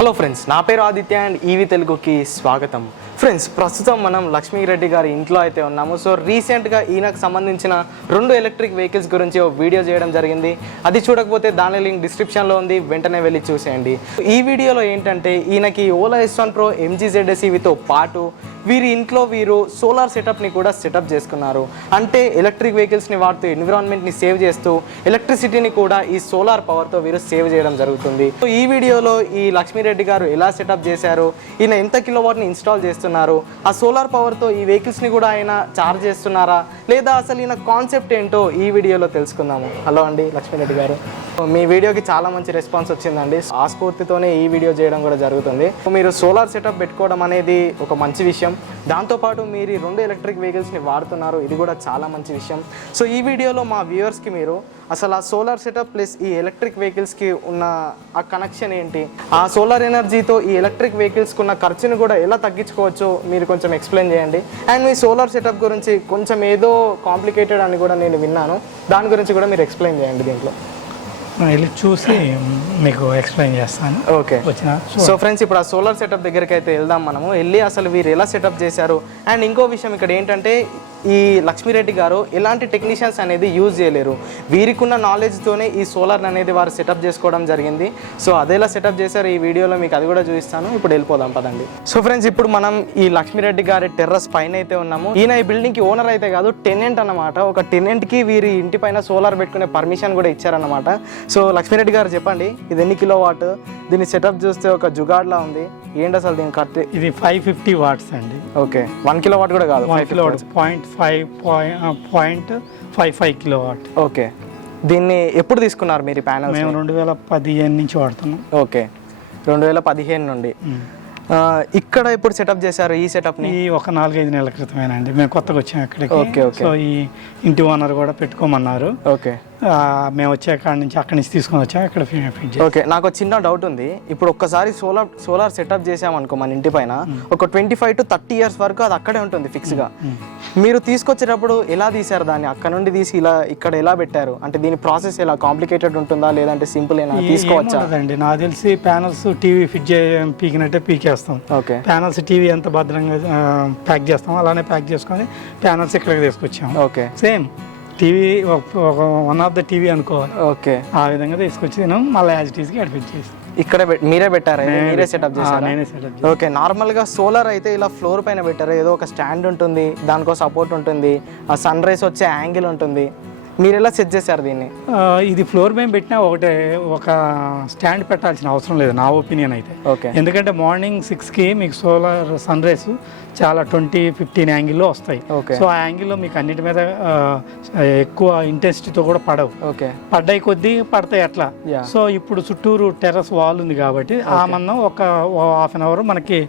Hello friends, నా పేరు Aditya and EV తెలుగుకి స్వాగతం. ఫ్రెండ్స్, ప్రస్తుతం మనం లక్ష్మీ రెడ్డి గారి ఇంట్లో అయితే ఉన్నాము. సో రీసెంట్గా ఈయనకు సంబంధించిన 2 ఎలక్ట్రిక్ వెహికల్స్ గురించి ఒక వీడియో చేయడం జరిగింది. అది చూడకపోతే దాని లింక్ డిస్క్రిప్షన్లో ఉంది, వెంటనే వెళ్ళి చూసేయండి. ఈ వీడియోలో ఏంటంటే ఈయనకి ఓలా S1 Pro MG-ZS EVతో పాటు వీరి ఇంట్లో వీరు సోలార్ సెటప్ని కూడా సెటప్ చేసుకున్నారు. అంటే ఎలక్ట్రిక్ వెహికల్స్ని వాడుతూ ఎన్విరాన్మెంట్ని సేవ్ చేస్తూ ఎలక్ట్రిసిటీని కూడా ఈ సోలార్ పవర్తో వీరు సేవ్ చేయడం జరుగుతుంది. సో ఈ వీడియోలో ఈ లక్ష్మీ రెడ్డి గారు ఎలా సెటప్ చేశారు, ఈయన ఎంత కిలోవాట్ని ఇన్స్టాల్ చేస్తున్నారు, ఆ సోలార్ పవర్తో ఈ వెహికల్స్ని కూడా ఆయన చార్జ్ చేస్తున్నారా లేదా అసలు ఈయన కాన్సెప్ట్ ఏంటో ఈ వీడియోలో తెలుసుకుందాము. హలో అండి లక్ష్మీ రెడ్డి గారు, మీ వీడియోకి చాలా మంచి రెస్పాన్స్ వచ్చిందండి. ఆ స్ఫూర్తితోనే ఈ వీడియో చేయడం కూడా జరుగుతుంది. మీరు సోలార్ సెటప్ పెట్టుకోవడం అనేది ఒక మంచి విషయం. దాంతోపాటు మీరు 2 ఎలక్ట్రిక్ వెహికల్స్ని వాడుతున్నారు, ఇది కూడా చాలా మంచి విషయం. సో ఈ వీడియోలో మా వ్యూవర్స్కి మీరు అసలు ఆ సోలార్ సెటప్ ప్లస్ ఈ ఎలక్ట్రిక్ వెహికల్స్కి ఉన్న ఆ కనెక్షన్ ఏంటి, ఆ సోలార్ ఎనర్జీతో ఈ ఎలక్ట్రిక్ వెహికల్స్కి ఉన్న ఖర్చుని కూడా ఎలా తగ్గించుకోవచ్చో మీరు కొంచెం ఎక్స్ప్లెయిన్ చేయండి. అండ్ మీ సోలార్ సెటప్ గురించి కొంచెం ఏదో కాంప్లికేటెడ్ అని కూడా నేను విన్నాను, దాని గురించి కూడా మీరు ఎక్స్ప్లెయిన్ చేయండి దీంట్లో. వెళ్ళి చూసి మీకు ఎక్స్ప్లెయిన్ చేస్తాను. ఓకే. సో ఫ్రెండ్స్, ఇప్పుడు ఆ సోలార్ సెటప్ దగ్గరికి అయితే వెళ్దాం మనము. వెళ్ళి అసలు వీరు ఎలా సెటప్ చేశారు. అండ్ ఇంకో విషయం ఇక్కడ ఏంటంటే ఈ లక్ష్మీ రెడ్డి గారు ఎలాంటి టెక్నీషియన్స్ అనేది యూజ్ చేయలేరు, వీరికున్న నాలెడ్జ్తోనే ఈ సోలార్ అనేది వారు సెటప్ చేసుకోవడం జరిగింది. సో అదేలా సెటప్ చేశారు ఈ వీడియోలో మీకు అది కూడా చూపిస్తాను. ఇప్పుడు వెళ్ళిపోదాం పదండి. సో ఫ్రెండ్స్, ఇప్పుడు మనం ఈ లక్ష్మీ రెడ్డి గారి టెర్రస్ పైన అయితే ఉన్నాము. ఈయన ఈ బిల్డింగ్కి ఓనర్ అయితే కాదు, టెనెంట్ అన్నమాట. ఒక టెనెంట్కి వీరి ఇంటి పైన సోలార్ పెట్టుకునే పర్మిషన్ కూడా ఇచ్చారన్నమాట. సో లక్ష్మీ రెడ్డి గారు చెప్పండి, ఇది ఎన్ని కిలోవాట్, దీన్ని సెటప్ చూస్తే ఒక జుగాడ్లా ఉంది, ఏంటి అసలు దీని కరెక్ట్? ఇది 550 వాట్స్ అండి. ఓకే, 1 కిలోవాట్ కూడా కాదు, 1 కిలోవాట్ 0.55 కిలోవాట్. ఓకే. దీన్ని ఎప్పుడు తీసుకున్నారు మీరు ప్యానల్? మేము 2015 నుంచి వాడుతున్నాం. ఓకే, 2015 నుండి. ఇక్కడ ఎప్పుడు సెటప్ చేశారు ఈ సెటప్ని? ఒక 4-5 నెలల క్రితమేనండి, మేము కొత్తగా వచ్చాము ఇక్కడికి. Okay okay. సో ఈ ఇంటి ఓనర్ కూడా పెట్టుకోమన్నారు. ఓకే. మేము వచ్చే అక్కడి నుంచి తీసుకొని వచ్చాము ఇక్కడ ఫిట్ చేసాం. ఓకే, నాకు చిన్న డౌట్ ఉంది. ఇప్పుడు ఒక్కసారి సోలార్ సెటప్ చేసామనుకో మన ఇంటి పైన, ఒక 25 to 30 years వరకు అది అక్కడే ఉంటుంది ఫిక్స్గా. మీరు తీసుకొచ్చేటప్పుడు ఎలా తీసారు దాన్ని? అక్కడ నుండి తీసి ఇలా ఇక్కడ ఎలా పెట్టారు? అంటే దీని ప్రాసెస్ ఎలా కాంప్లికేటెడ్ ఉంటుందా లేదంటే సింపుల్ అయినా తీసుకోవచ్చా? అండి, నాకు తెలిసి ప్యానల్స్ టీవీ ఫిట్ పీకినట్టే పీకేస్తాం. ఓకే. ప్యానల్స్ టీవీ ఎంత భద్రంగా ప్యాక్ చేస్తాం అలానే ప్యాక్ చేసుకొని ప్యానల్స్ ఇక్కడికి తీసుకొచ్చాం. ఓకే. సేమ్ టీవీ ఒక వన్ ఆఫ్ ద టీవీ అనుకోవాలి. ఓకే. ఆ విధంగా తీసుకొచ్చి మళ్ళీ యాజ్ టీస్కి అడ్మిట్ చేసి ఇక్కడ మీరే పెట్టారా? మీరే సెటప్ చేశారా? నేనే సెటప్. ఓకే. నార్మల్గా సోలార్ అయితే ఇలా ఫ్లోర్ పైన పెట్టారు, ఏదో ఒక స్టాండ్ ఉంటుంది, దానికో సపోర్ట్ ఉంటుంది, ఆ సన్ రైజ్ వచ్చే యాంగిల్ ఉంటుంది. మీరు ఎలా సెట్ చేశారు దీన్ని? ఇది ఫ్లోర్ పైన పెట్టినా ఒక స్టాండ్ పెట్టాల్సిన అవసరం లేదు నా ఒపీనియన్ అయితే. ఓకే. ఎందుకంటే మార్నింగ్ 6కి మీకు సోలార్ సన్ రైస్ చాలా 20-15 యాంగిల్లో వస్తాయి. సో ఆ యాంగిల్లో మీకు అన్నిటి మీద ఎక్కువ ఇంటెన్సిటీతో కూడా పడవు. ఓకే. పడ్డాయి కొద్దీ పడతాయి అట్లా. సో ఇప్పుడు చుట్టూరు టెర్రస్ వాల్ ఉంది కాబట్టి ఆ మందం ఒక హాఫ్ అన్ అవర్ మనకి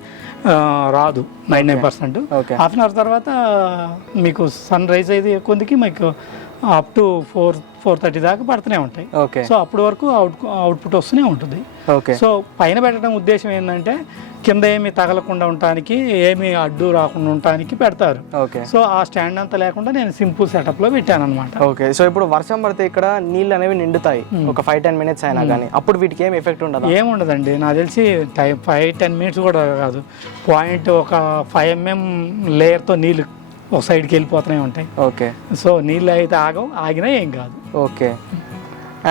రాదు, 99%. హాఫ్ అన్ అవర్ తర్వాత మీకు సన్ రైజ్ అయితే కొద్దికి మీకు అప్ టు 4:30 దాకా పడుతూనే ఉంటాయి. ఓకే. సో అప్పటి వరకు అవుట్పుట్ వస్తూనే ఉంటుంది. ఓకే. సో పైన పెట్టడం ఉద్దేశం ఏంటంటే కింద ఏమి తగలకుండా ఉండటానికి, ఏమి అడ్డు రాకుండా ఉండటానికి పెడతారు. ఓకే. సో ఆ స్టాండ్ అంతా లేకుండా నేను సింపుల్ సెటప్ లో పెట్టాను అనమాట. ఓకే. సో ఇప్పుడు వర్షం పడితే ఇక్కడ నీళ్ళు అనేవి నిండుతాయి ఒక 5-10 minutes అయినా కానీ, అప్పుడు వీటికి ఏం ఎఫెక్ట్ ఉండదు? ఏముండదండి, నాకు తెలిసి 5-10 minutes కూడా కాదు, ఒక 5 mm లేయర్తో నీళ్ళు ఒక సైడ్కి వెళ్ళిపోతూనే ఉంటాయి. ఓకే. సో నీళ్ళు అయితే ఆగినా ఏం కాదు. ఓకే.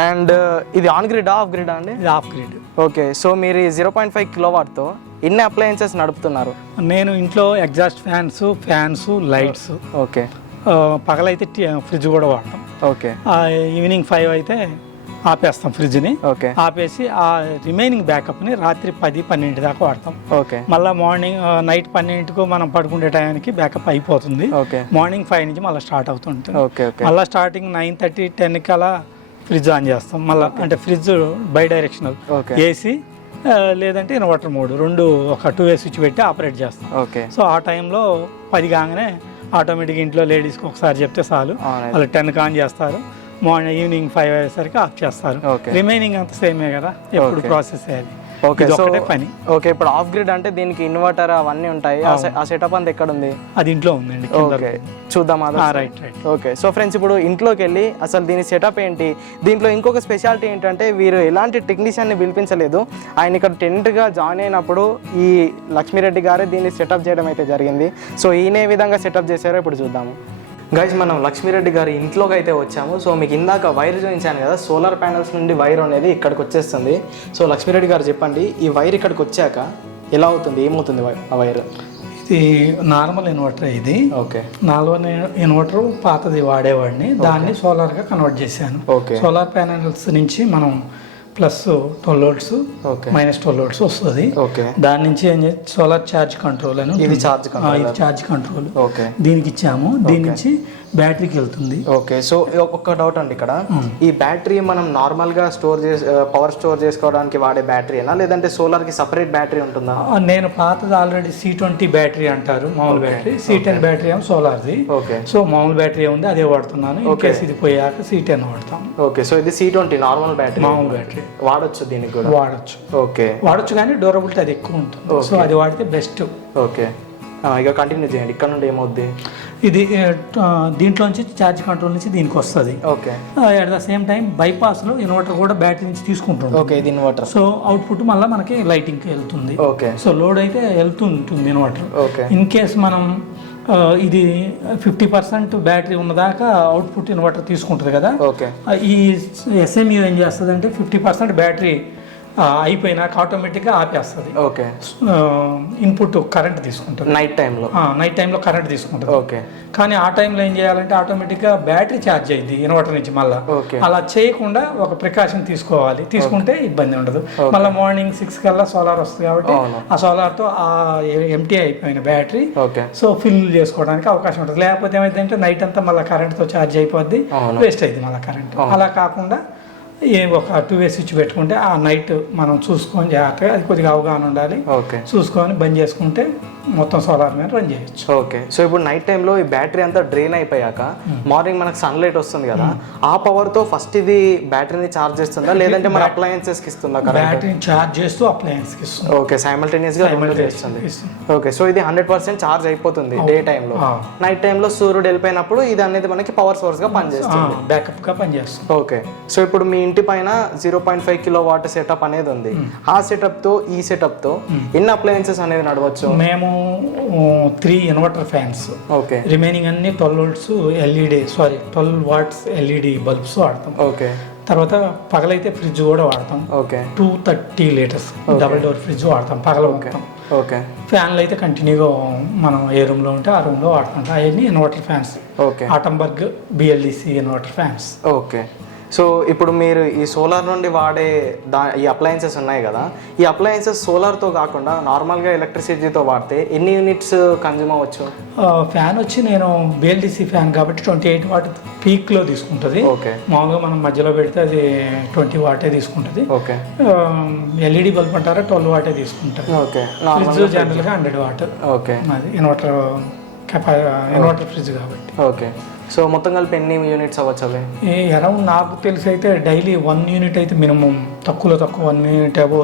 అండ్ ఇది ఆన్ గ్రిడ్ ఆఫ్ గ్రిడ్ అండి? ఇది ఆఫ్ గ్రిడ్. ఓకే. సో మీరు 0.5 కిలోవాట్తో ఎన్ని అప్లయన్సెస్ నడుపుతున్నారు? నేను ఇంట్లో ఎగ్జాస్ట్ ఫ్యాన్స్, లైట్స్. ఓకే. పగలైతే ఫ్రిడ్జ్ కూడా వాడతాం. ఓకే. ఈవినింగ్ 5 అయితే ఆపేస్తాం ఫ్రిడ్జ్ని. ఓకే. ఆపేసి ఆ రిమైనింగ్ బ్యాకప్ని రాత్రి 10-12 దాకా వాడతాం. ఓకే. మళ్ళీ నైట్ 12కు మనం పడుకునే టైంకి బ్యాకప్ అయిపోతుంది. ఓకే. మార్నింగ్ 5 నుంచి మళ్ళీ స్టార్ట్ అవుతుంటుంది. ఓకే. మళ్ళీ స్టార్టింగ్ 9:30-10 అలా ఫ్రిడ్జ్ ఆన్ చేస్తాం. మళ్ళీ అంటే ఫ్రిడ్జ్ బై డైరెక్షనల్, ఏసీ లేదంటే ఇన్వర్టర్ మోడ్, 2 ఒక 2-way స్విచ్ పెట్టి ఆపరేట్ చేస్తాం. ఓకే. సో ఆ టైంలో 10 కాగానే ఆటోమేటిక్గా ఇంట్లో లేడీస్కి ఒకసారి చెప్తే చాలు, వాళ్ళు 10కి ఆన్ చేస్తారు. ఈవినింగ్ 5 అయ్యేసరికి ఆఫ్ చేస్తారు. రిమైనింగ్ అంత సేమే కదా, ఎప్పుడు ప్రాసెస్ అయ్యేది. ఓకే, ఇది ఒకటే పని. ఓకే, ఇప్పుడు ఆఫ్ గ్రిడ్ అంటే దీనికి ఇన్వర్టర్ అవన్నీ ఉంటాయి, ఆ సెటప్ అంతా ఎక్కడ ఉంది? అది ఇంట్లో ఉందండి. ఓకే, చూద్దాం. రైట్. ఓకే, సో ఫ్రెండ్స్ ఇప్పుడు ఇంట్లోకి వెళ్ళి అసలు దీని సెటప్ ఏంటి, దీంట్లో ఇంకొక స్పెషాలిటీ ఏంటంటే వీరు ఎలాంటి టెక్నీషియన్ని పిలిపించలేదు. ఆయన ఇక్కడ టెంట్గా జాయిన్ అయినప్పుడు ఈ లక్ష్మీరెడ్డి గారే దీన్ని సెటప్ చేయడం అయితే జరిగింది. సో ఈయన ఏ విధంగా సెటప్ చేశారో ఇప్పుడు చూద్దాము. గైస్, మనం లక్ష్మీరెడ్డి గారి ఇంట్లోకి అయితే వచ్చాము. సో మీకు ఇందాక వైర్ చూపించాను కదా, సోలార్ ప్యానల్స్ నుండి వైర్ అనేది ఇక్కడికి వచ్చేస్తుంది. సో లక్ష్మీరెడ్డి గారు చెప్పండి, ఈ వైర్ ఇక్కడికి వచ్చాక ఎలా అవుతుంది, ఏమవుతుంది ఆ వైర్? ఇది నార్మల్ ఇన్వర్టర్. ఇది ఓకే, నార్మల్ ఇన్వర్టర్ పాతది వాడేవాడిని, దాన్ని సోలార్గా కన్వర్ట్ చేశాను. ఓకే, సోలార్ ప్యానల్స్ నుంచి మనం ప్లస్ 12 volts మైనస్ 12 volts వస్తుంది. ఓకే, దాని నుంచి ఏం చేసి సోలార్ ఛార్జ్ కంట్రోల్ అని ఇది ఛార్జ్ కంట్రోల్ ఓకే దీనికి ఇచ్చాము. దీని నుంచి బ్యాటరీకి వెళ్తుంది. ఓకే, సో ఒక డౌట్ అండి, ఇక్కడ ఈ బ్యాటరీ మనం నార్మల్గా పవర్ స్టోర్ చేసుకోవడానికి వాడే బ్యాటరీనా, లేదంటే సోలార్కి సపరేట్ బ్యాటరీ ఉంటుందా? నేను పాతది ఆల్రెడీ C20 బ్యాటరీ అంటారు, మామూలు బ్యాటరీ. C10 బ్యాటరీ ఏమో సోలార్ది. ఓకే, సో మామూలు బ్యాటరీ ఉంది, అదే వాడుతున్నాను. ఇన్ కేసు ఇది పోయాక C10 వాడతాం. ఓకే, సో ఇది C20 నార్మల్ బ్యాటరీ, మామూలు బ్యాటరీ వాడచ్చు, దీనికి కూడా వాడచ్చు. ఓకే, వాడచ్చు, కానీ డ్యూరబిలిటీ అది ఎక్కువ ఉంటుంది. సో అది వాడితే బెస్ట్. ఓకే, ఇక కంటిన్యూ చేయండి. ఇక్కడ నుండి ఏమవుద్ది? ఇది దీంట్లోంచి ఛార్జ్ కంట్రోల్ నుంచి దీనికి వస్తుంది. Okay, at the same time బైపాస్లో ఇన్వర్టర్ కూడా బ్యాటరీ నుంచి తీసుకుంటుంది. ఓకే, ఇది ఇన్వర్టర్. సో అవుట్పుట్ మళ్ళీ మనకి లైటింగ్కి వెళ్తుంది. ఓకే, సో లోడ్ అయితే వెళ్తుంటుంది ఇన్వర్టర్. ఓకే, ఇన్ కేస్ మనం ఇది 50% బ్యాటరీ ఉన్నదాకా అవుట్పుట్ ఇన్వర్టర్ తీసుకుంటుంది కదా. ఓకే, ఈ SMU ఏం చేస్తుంది అంటే 50% బ్యాటరీ అయిపోయినాక ఆటోమేటిక్గా ఆపేస్తుంది. ఓకే, ఇన్పుట్ కరెంట్ తీసుకుంటుంది నైట్ టైంలో కరెంట్ తీసుకుంటుంది. ఓకే, కానీ ఆ టైంలో ఏం చేయాలంటే ఆటోమేటిక్గా బ్యాటరీ ఛార్జ్ అయ్యింది ఇన్వర్టర్ నుంచి. మళ్ళీ అలా చేయకుండా ఒక ప్రికాషన్ తీసుకోవాలి, తీసుకుంటే ఇబ్బంది ఉండదు. మళ్ళీ మార్నింగ్ 6 కల్లా సోలార్ వస్తుంది కాబట్టి ఆ సోలార్తో ఆ ఎంటీ అయిపోయిన బ్యాటరీ సో ఫిల్ చేసుకోవడానికి అవకాశం ఉంటుంది. లేకపోతే ఏమైందంటే నైట్ అంతా మళ్ళీ కరెంట్తో ఛార్జ్ అయిపోద్ది, వేస్ట్ అయింది మళ్ళీ కరెంట్. అలా కాకుండా ఒక 2-way స్విచ్ పెట్టుకుంటే ఆ నైట్ మనం చూసుకొని జాగ్రత్తగా, అది కొద్దిగా అవగాహన ఉండాలి, చూసుకొని బంద్ చేసుకుంటే మొత్తం సోలార్ మీద రన్ చేయొచ్చు. ఓకే, సో ఇప్పుడు నైట్ టైంలో ఈ బ్యాటరీ అంతా డ్రైన్ అయిపోయాక మార్నింగ్ మనకు సన్లైట్ వస్తుంది కదా, ఆ పవర్తో ఫస్ట్ ఇది బ్యాటరీని ఛార్జ్ చేస్తుందా, లేదంటే మన అప్లయన్సెస్కి ఇస్తుందా? బ్యాటరీని ఛార్జ్ చేస్తూ అప్లయన్స్కి ఇస్తుంది. ఓకే, సైమల్టేనియస్గా చేస్తుంది. ఓకే, సో ఇది 100% ఛార్జ్ అయిపోతుంది డే టైంలో. నైట్ టైంలో సూర్యుడు వెళ్ళిపోయినప్పుడు ఇది అనేది మనకి పవర్ సోర్స్గా పనిచేస్తుంది, బ్యాకప్గా పనిచేస్తుంది. ఓకే, సో ఇప్పుడు మీ ఇంటి పైన 0.5 kW సెటప్ అనేది ఉంది. ఆ సెటప్తో ఈ సెటప్తో ఎన్ని అప్లయన్సెస్ అనేది నడవచ్చు? మేము 3 ఇన్వర్టర్ ఫ్యాన్స్, ఓకే, రిమైనింగ్ అన్ని 12 watts LED బల్బ్స్ వాడతాం. ఓకే, తర్వాత పగలైతే ఫ్రిడ్జ్ కూడా వాడతాం. Okay, 230 liters double door fridge వాడతాం పగల. ఓకే, ఫ్యాన్లు అయితే కంటిన్యూగా మనం ఏ రూమ్లో ఉంటే ఆ రూమ్లో వాడుతాం. అవన్నీ inverter fans, okay, Atomberg BLDC inverter fans. Okay, so ఇప్పుడు మీరు ఈ సోలార్ నుండి వాడే ఈ అప్లయన్సెస్ ఉన్నాయి కదా, ఈ అప్లయన్సెస్ సోలార్తో కాకుండా నార్మల్గా ఎలక్ట్రిసిటీతో వాడితే ఎన్ని యూనిట్స్ కన్జ్యూమ్ అవ్వచ్చు? ఫ్యాన్ వచ్చి నేను BLDC ఫ్యాన్ కాబట్టి 28 watt పీక్లో తీసుకుంటుంది. ఓకే, మామూలుగా మనం మధ్యలో పెడితే అది 20 watt తీసుకుంటుంది. ఓకే, LED బల్బ్ అంటారా 12 watt తీసుకుంటుంది. ఓకే, ఫ్రిడ్జ్ జనరల్గా 100 watt. ఓకే, అది ఇన్వర్టర్ ఫ్రిడ్జ్ కాబట్టి. ఓకే, సో మొత్తం కలిపి ఎన్ని యూనిట్స్ అవ్వచ్చు అవి? అరౌండ్ నాకు తెలిసి అయితే డైలీ 1 unit అయితే మినిమం, తక్కువ 1 unit అబో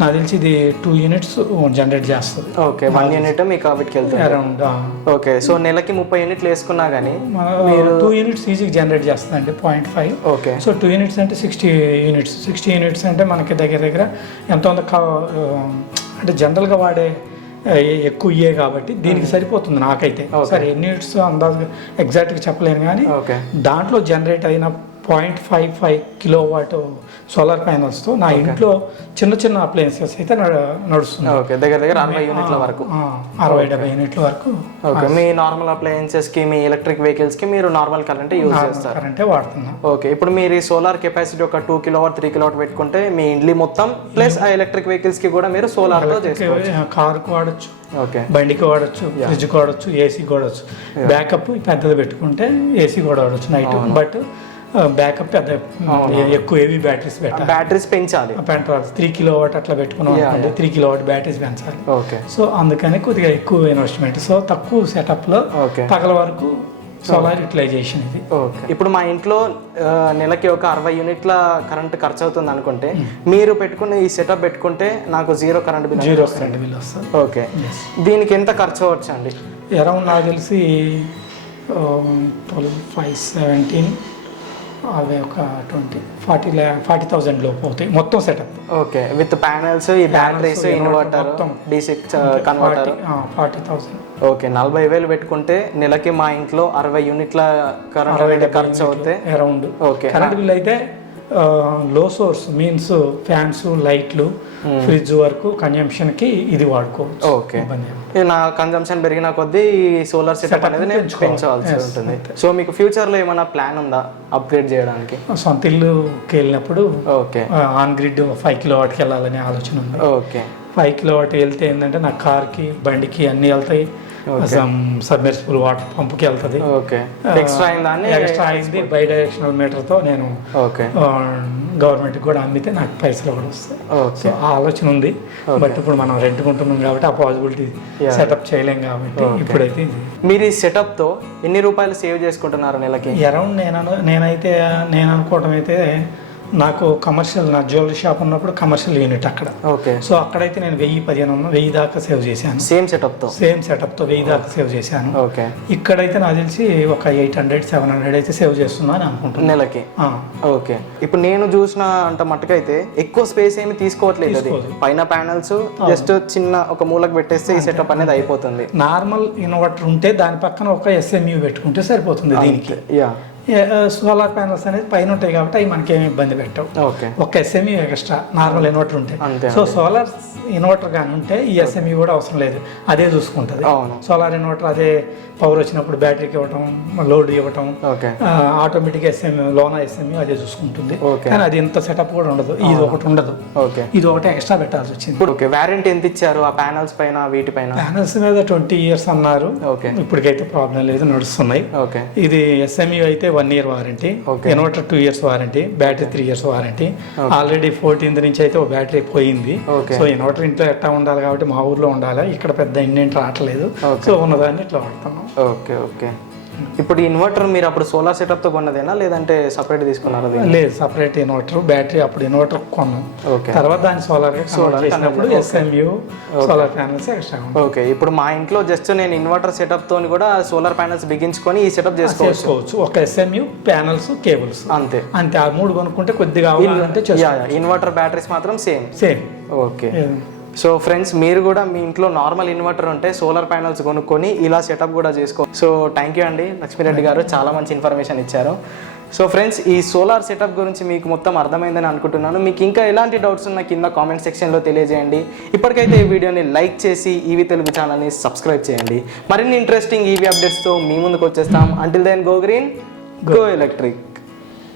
నాకు తెలిసి ఇది 2 units జనరేట్ చేస్తుంది. ఓకే, 1 unit మీకు వీటికి వెళ్తుంది అరౌండ్. ఓకే, సో నెలకి 30 యూనిట్లు వేసుకున్నా కానీ మీరు 2 units ఈజీగా జనరేట్ చేస్తుంది అండి, 0.5. ఓకే, సో 2 units అంటే 60 units అంటే మనకి దగ్గర ఎంత ఉందో అంటే జనరల్గా వాడే ఎక్కువ ఇయ్యే కాబట్టి దీనికి సరిపోతుంది నాకైతే. సరే ఎన్ని యూనిట్స్ అందాజుగా ఎగ్జాక్ట్గా చెప్పలేను, కానీ దాంట్లో జనరేట్ అయిన 0.55 kilowatt సోలార్ ప్యానల్స్తో నా ఇంట్లో చిన్న అప్లయన్సెస్ అయితే నడుస్తుంది. ఓకే, దగ్గర 60 యూనిట్ల వరకు, 60-70 యూనిట్ల వరకు. ఓకే, మీ నార్మల్ అప్లయన్సెస్కి, మీ ఎలక్ట్రిక్ వెహికల్స్కి మీరు నార్మల్ కరెంటే యూజ్ చేస్తారు? కరెంటే వాడుతున్నాం. ఓకే, ఇప్పుడు మీరు ఈ సోలార్ కెపాసిటీ ఒక 2 kW 3 kW పెట్టుకుంటే మీ ఇండ్లీ మొత్తం ప్లస్ ఆ ఎలక్ట్రిక్ వెహికల్స్కి కూడా మీరు సోలార్తో చేసుకోవచ్చు. కారుకు వాడచ్చు, ఓకే, బండికి వాడచ్చు, ఫ్రిడ్జ్కి వాడచ్చు, ఏసీకి వాడచ్చు. బ్యాకప్ పెద్దది పెట్టుకుంటే ఏసీ కూడా వాడచ్చు నైట్. బట్ బ్యాకప్ పెద్ద ఎక్కువ హెవీ బ్యాటరీస్ పెంచాలి. 3 kilowatt అట్లా పెట్టుకున్నాం అనుకోండి, 3 kilowatt బ్యాటరీస్ పెంచాలి. ఓకే, సో అందుకని కొద్దిగా ఎక్కువ ఇన్వెస్ట్మెంట్. సో తక్కువ సెటప్లో పగల వరకు సోలార్ యూటిలైజేషన్ ఇది. ఓకే, ఇప్పుడు మా ఇంట్లో నెలకి ఒక 60 యూనిట్ల కరెంట్ ఖర్చు అవుతుంది అనుకుంటే మీరు పెట్టుకున్న ఈ సెటప్ పెట్టుకుంటే నాకు జీరో కరెంట్ బిల్ వస్తుంది. ఓకే, దీనికి ఎంత ఖర్చు అవ్వచ్చు అండి? అరౌండ్ నాకు తెలిసి 12, 5, 17 అవి ఒక 40,000 లోపు అవుతాయి మొత్తం సెటప్. ఓకే, విత్ ప్యానెల్స్, ఈ batteries, inverter, DC converter 40,000. Okay, 40,000 పెట్టుకుంటే నెలకి మా ఇంట్లో 60 యూనిట్ల కరెంట్ ఖర్చు అవుతాయి అరౌండ్. ఓకే, కరెంట్ బిల్ అయితే లో సోర్స్ మీన్స్ ఫ్యాన్స్, లైట్లు, ఫ్రిడ్జ్ వరకు కన్జంప్షన్కి ఇది వాడుకోవచ్చు. ఓకే, నా కన్జంప్షన్ పెరిగిన కొద్దీ సోలార్ సెటప్ అనేది నేను పెంచాల్సి ఉంటుంది. సో మీకు ఫ్యూచర్లో ఏమైనా ప్లాన్ ఉందా అప్గ్రేడ్ చేయడానికి? సొంత ఇల్లుకి వెళ్ళినప్పుడు ఓకే ఆన్ గ్రిడ్ 5 కిలోవాట్కి వెళ్ళాలనే ఆలోచన ఉంది. ఓకే, 5 కిలోవాట్ వెళ్తే ఏంటంటే నా కార్కి, బండికి అన్నీ వెళ్తాయి. సబ్మెర్సిబుల్ వాటర్ పంప్కి వెళ్తుంది. ఎక్స్ట్రా అయింది బై డైరెక్షనల్ మీటర్తో నేను గవర్నమెంట్కి కూడా అమ్మితే నాకు పైసలు కూడా వస్తాయి. సో ఆ ఆలోచన ఉంది. బట్ ఇప్పుడు మనం రెంట్కుంటున్నాం కాబట్టి ఆ పాసిబిలిటీ సెటప్ చేయలేం కాబట్టి ఇప్పుడైతే మీరు ఈ సెటప్తో ఎన్ని రూపాయలు సేవ్ చేసుకుంటున్నారు నెలకి? అరౌండ్ నేను అనుకోవటం అయితే నాకు కమర్షియల్, నా జ్యువెలరీ షాప్ ఉన్నప్పుడు కమర్షియల్ యూనిట్ అక్కడ. ఓకే, సో అక్కడైతే నేను 1000 దాకా సేవ్ చేశాను. సేమ్ సెటప్తో 1000 దాకా సేవ్ చేశాను. ఓకే, ఇక్కడైతే నాకు తెలిసి ఒక 800, 700 అయితే సేవ్ చేస్తున్నాను అనుకుంటున్నాను నెలకి. ఓకే, ఇప్పుడు నేను చూసిన అంట మట్టుకైతే ఎక్కువ స్పేస్ ఏమి తీసుకోవట్లేదు. అది పైన ప్యానల్స్ జస్ట్ చిన్న ఒక మూలకు పెట్టేస్తే ఈ సెటప్ అనేది అయిపోతుంది. నార్మల్ ఇన్వర్టర్ ఉంటే దాని పక్కన ఒక SMU పెట్టుకుంటే సరిపోతుంది దీనికి. సోలార్ ప్యానల్స్ అనేది పైన ఉంటాయి కాబట్టి అవి మనకేమి ఇబ్బంది పెట్టవు. ఒక SMU ఎక్స్ట్రా నార్మల్ ఇన్వర్టర్ ఉంటే. సో సోలార్ ఇన్వర్టర్ కానీ ఉంటే ఈ SMU కూడా అవసరం లేదు, అదే చూసుకుంటుంది. సోలార్ ఇన్వర్టర్ అదే పవర్ వచ్చినప్పుడు బ్యాటరీకి ఇవ్వటం, లోడ్ ఇవ్వటం, ఆటోమేటిక్ లోన SMU అదే చూసుకుంటుంది. కానీ అది ఇంత సెటప్ కూడా ఉండదు. ఇది ఒకటి ఉండదు, ఇది ఒకటి ఎక్స్ట్రా పెట్టాల్సి వచ్చింది. వారంటీ ఎంత ఇచ్చారు ఆ ప్యానల్స్ పైన, వీటి పైన? ప్యానల్స్ మీద 20 years అన్నారు. ఇప్పటికైతే ప్రాబ్లం లేదు, నడుస్తున్నాయి. ఇది SMU అయితే 1 year warranty, inverter 2 years warranty, battery 3 years warranty. Already 14th నుంచి అయితే ఒక బ్యాటరీ పోయింది. సో ఇన్వర్టర్ ఇంట్లో ఎట్టా ఉండాలి కాబట్టి మా ఊర్లో ఉండాలి, ఇక్కడ పెద్ద ఇండియన్ రావట్లేదు. సో ఉన్నదాన్ని ఇట్లా వాడుతున్నాం. ఓకే ఓకే, ఇప్పుడు ఇన్వర్టర్ మీరు అప్పుడు సోలార్ సెటప్ తో కొన్నదేనా లేదంటే సపరేట్ తీసుకున్నారా? లేదు, సపరేట్ ఇన్వర్టర్, బ్యాటరీ అప్పుడు ఇన్వర్టర్ కొన్నాం. తర్వాత దాన్ని సోలార్ చేసినప్పుడు SMU solar panels extra. Okay, ఇప్పుడు మా ఇంట్లో జస్ట్ నేను ఇన్వర్టర్ సెటప్ తోని కూడా సోలార్ ప్యానల్స్ బిగించుకొని ఈ సెటప్ చేసుకోవచ్చు. ఒక SMU, ప్యానల్స్, కేబుల్స్ అంతే. ఆ 3 కొనుక్కుంటే కొద్దిగా ఇన్వర్టర్ బ్యాటరీస్ మాత్రం సేమ్. ఓకే, సో ఫ్రెండ్స్ మీరు కూడా మీ ఇంట్లో నార్మల్ ఇన్వర్టర్ ఉంటే సోలార్ ప్యానల్స్ కొనుక్కొని ఇలా సెటప్ కూడా చేసుకో. సో థ్యాంక్ యూ అండి లక్ష్మీరెడ్డి గారు, చాలా మంచి ఇన్ఫర్మేషన్ ఇచ్చారు. సో ఫ్రెండ్స్ ఈ సోలార్ సెటప్ గురించి మీకు మొత్తం అర్థమైందని అనుకుంటున్నాను. మీకు ఇంకా ఎలాంటి డౌట్స్ ఉన్నా కింద కామెంట్ సెక్షన్లో తెలియజేయండి. ఇప్పటికైతే ఈ వీడియోని లైక్ చేసి ఈవీ తెలుగు ఛానల్ని సబ్స్క్రైబ్ చేయండి. మరిన్ని ఇంట్రెస్టింగ్ ఈవీ అప్డేట్స్తో మీ ముందుకు వచ్చేస్తాం. Until then go green, go electric.